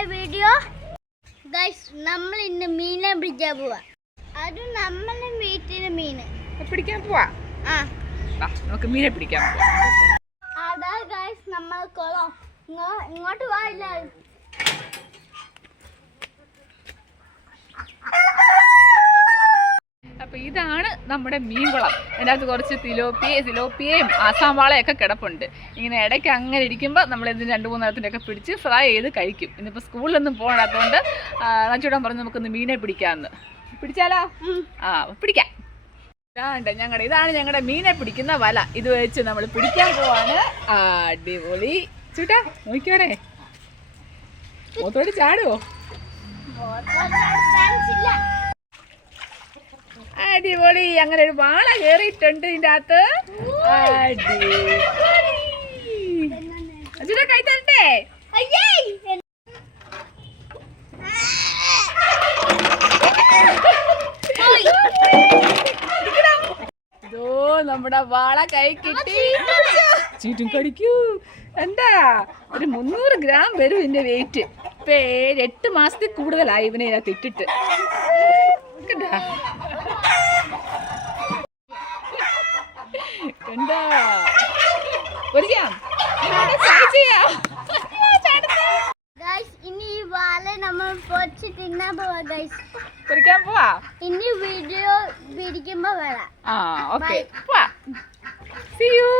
my video. Guys, നമ്മൾ ഇന്ന് മീനെ പിടിക്കാൻ പോവാ. അത് നമ്മളെ വീട്ടിലെ മീന് പിടിക്കാൻ പോവാ. നമുക്ക് മീനെ പിടിക്കാൻ പോവാ. അതാ ഗൈസ് നമ്മൾ കൊളം ഇങ്ങോട്ട് വായില്ല. അപ്പൊ ഇതാണ് നമ്മുടെ മീൻകുളം. അതിനകത്ത് കുറച്ച് തിലോപ്പിയയും ആസാം വാളയൊക്കെ കിടപ്പുണ്ട്. ഇങ്ങനെ ഇടയ്ക്ക് അങ്ങനെ ഇരിക്കുമ്പോൾ നമ്മൾ ഇതിന് 2-3 നേരത്തിൻ്റെയൊക്കെ പിടിച്ച് ഫ്രൈ ചെയ്ത് കഴിക്കും. ഇന്നിപ്പോൾ സ്കൂളിലൊന്നും പോകണാത്തതുകൊണ്ട് നച്ചൂടാൻ പറഞ്ഞു നമുക്കൊന്ന് മീനെ പിടിക്കാമെന്ന്. പിടിച്ചാലോ? പിടിക്കാം. ഇതാണ് ഞങ്ങളുടെ മീനെ പിടിക്കുന്ന വല. ഇത് വെച്ച് നമ്മൾ പിടിക്കാൻ പോവാണ്. അടിപൊളി. ചൂട്ടാ നോക്കിയോടെ, മോത്തോട് ചാടുവോ? അടിപൊളി. അങ്ങനെ ഒരു വാള കേറിയിട്ടുണ്ട് ഇതിൻ്റെ അകത്ത്. അടിപൊളി. കൈ തരട്ടെ. ഇതോ നമ്മുടെ വാള കൈ കിട്ടി. ചീറ്റും കടിക്കൂ. എന്താ ഒരു 300 ഗ്രാം വരും ഇതിന്റെ വെയിറ്റ്. ഇപ്പൊ 8 മാസത്തിൽ കൂടുതലായി ഇവനെ ഇതിനകത്ത് ഇട്ടിട്ട്. എന്താ ഇനി ഈ വാല നമ്മൾ പൊരിച്ച് തിന്നാൻ പോവാ ഗൈസ്. പൊരിക്കാൻ പോവാ. ഇനി വീഡിയോ പിടിക്കുമ്പോ വരാം. ഓക്കേ. See you.